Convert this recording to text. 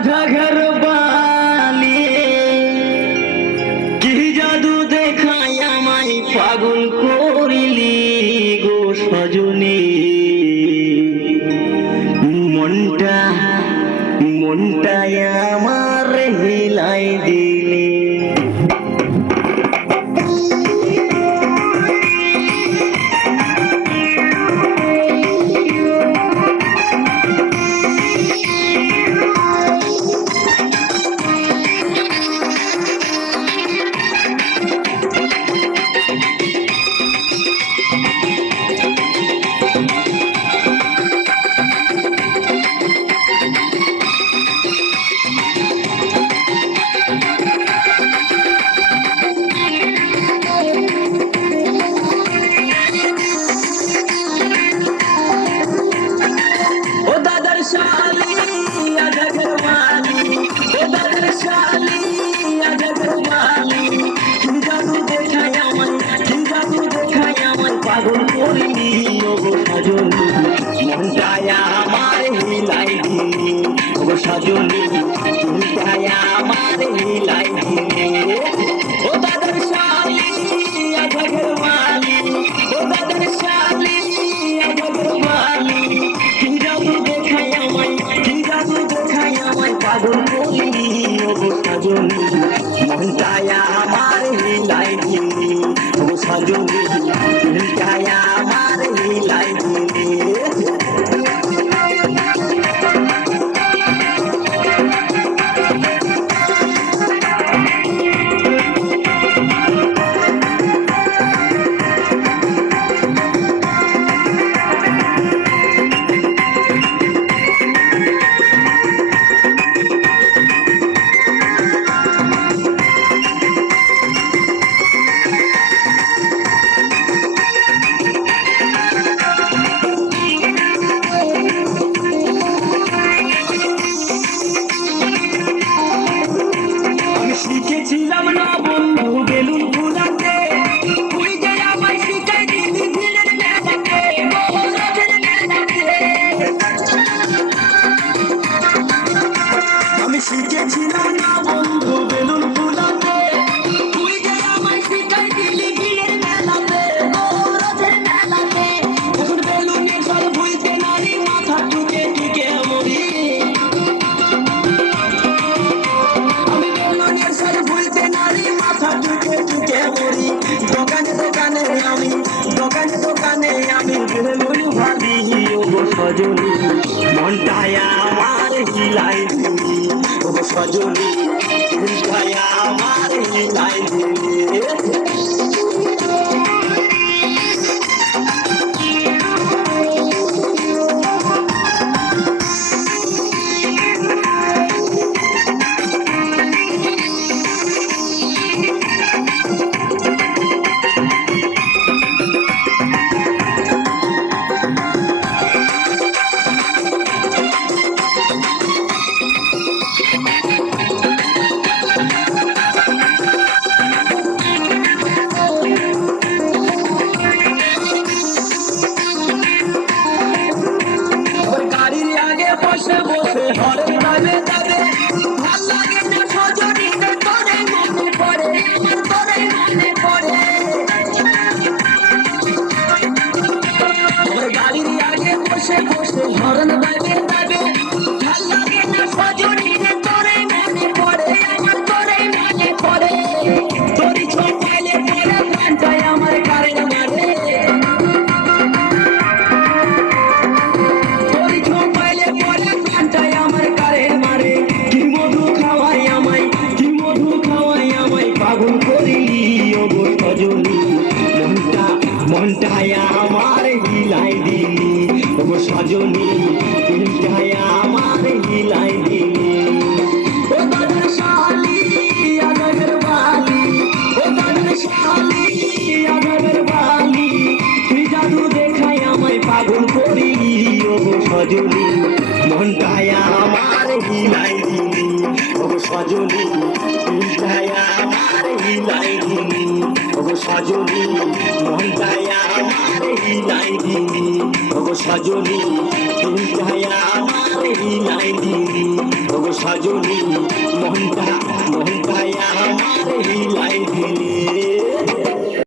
আধা ঘর বালি। কি জাদু দেখাই আমায় পাগল করিলি গো সজনী। মনটা মনটা আমার হিলাই দিয়ে লাই দোকানে আমি, দোকানে দোকানে আমি প্রেমের ভাবি ও গো সজনী, মনটায় আমার হিলাই ও গো সজনী, মনটায় আমার হিলাই উল্টায় আমার হিলাই দিলি। ও সজনি উল্টায় আমার হিলাই দিলি। ও পাগল করিলি ও সজনী মনটায় আমার হিলাই দিলি। ও সজনী ও সজনী নাই দিদি ওগো সাজনি মনটা আমার নাই দিদি ওগো সাজনি মনটা